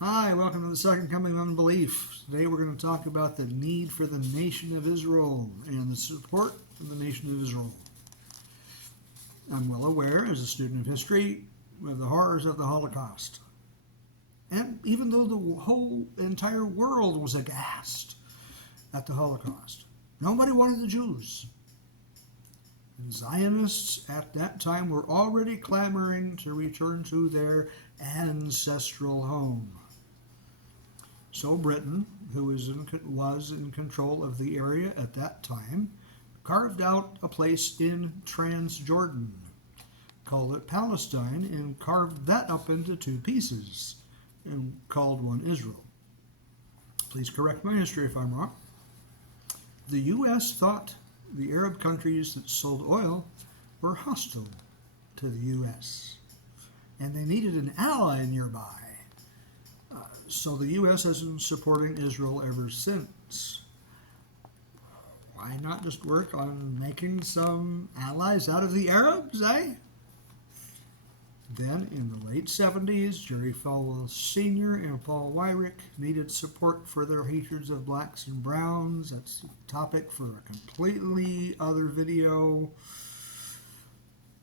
Hi, welcome to the Second Coming of Unbelief. Today we're going to talk about the need for the nation of Israel and the support for the nation of Israel. I'm well aware, as a student of history, of the horrors of the Holocaust. And even though the whole entire world was aghast at the Holocaust, nobody wanted the Jews. And Zionists at that time were already clamoring to return to their ancestral home. So Britain, who was in control of the area at that time, carved out a place in Transjordan, called it Palestine, and carved that up into two pieces, and called one Israel. Please correct my history if I'm wrong. The U.S. thought the Arab countries that sold oil were hostile to the U.S., and they needed an ally nearby. So the U.S. has been supporting Israel ever since. Why not just work on making some allies out of the Arabs, eh? Then, in the late 70s, Jerry Falwell Sr. and Paul Weyrich needed support for their hatreds of blacks and browns. That's a topic for a completely other video.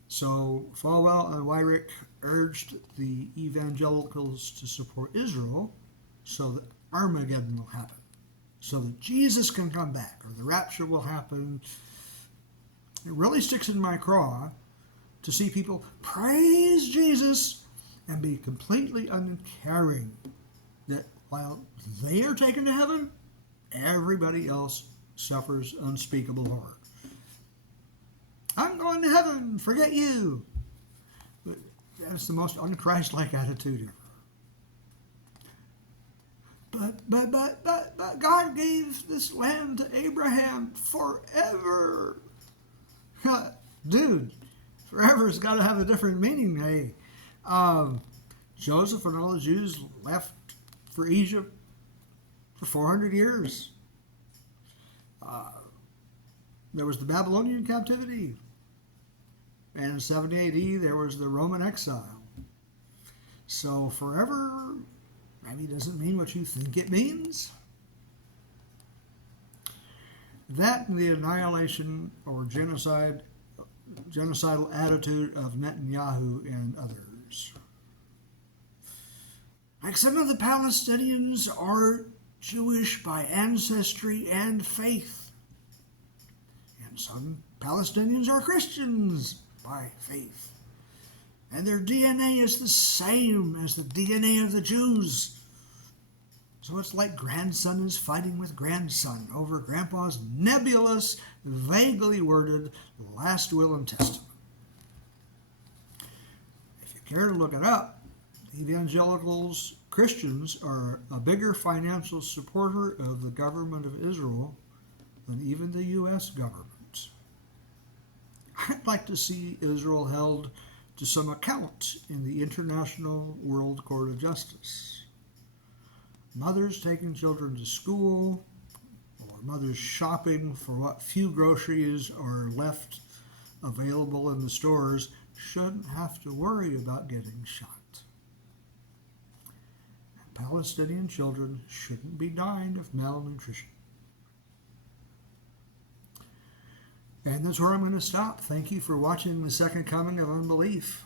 So Falwell and Weyrich urged the evangelicals to support Israel so that Armageddon will happen, so that Jesus can come back, or the rapture will happen. It really sticks in my craw to see people praise Jesus and be completely uncaring that while they are taken to heaven, everybody else suffers unspeakable horror. I'm going to heaven, forget you. But that's the most un-Christ-like attitude ever. But God gave this land to Abraham forever. Dude, forever's got to have a different meaning, hey. Joseph and all the Jews left for Egypt for 400 years. There was the Babylonian captivity. And in 70 AD, there was the Roman exile. So forever maybe doesn't mean what you think it means. That and the annihilation or genocidal attitude of Netanyahu and others. Like some of the Palestinians are Jewish by ancestry and faith. And some Palestinians are Christians by faith. And their DNA is the same as the DNA of the Jews. So it's like grandson is fighting with grandson over grandpa's nebulous, vaguely worded last will and testament. If you care to look it up, evangelicals, Christians, are a bigger financial supporter of the government of Israel than even the U.S. government. I'd like to see Israel held to some account in the International World Court of Justice. Mothers taking children to school, or mothers shopping for what few groceries are left available in the stores, shouldn't have to worry about getting shot. And Palestinian children shouldn't be dying of malnutrition. And that's where I'm going to stop. Thank you for watching The Second Coming of Unbelief.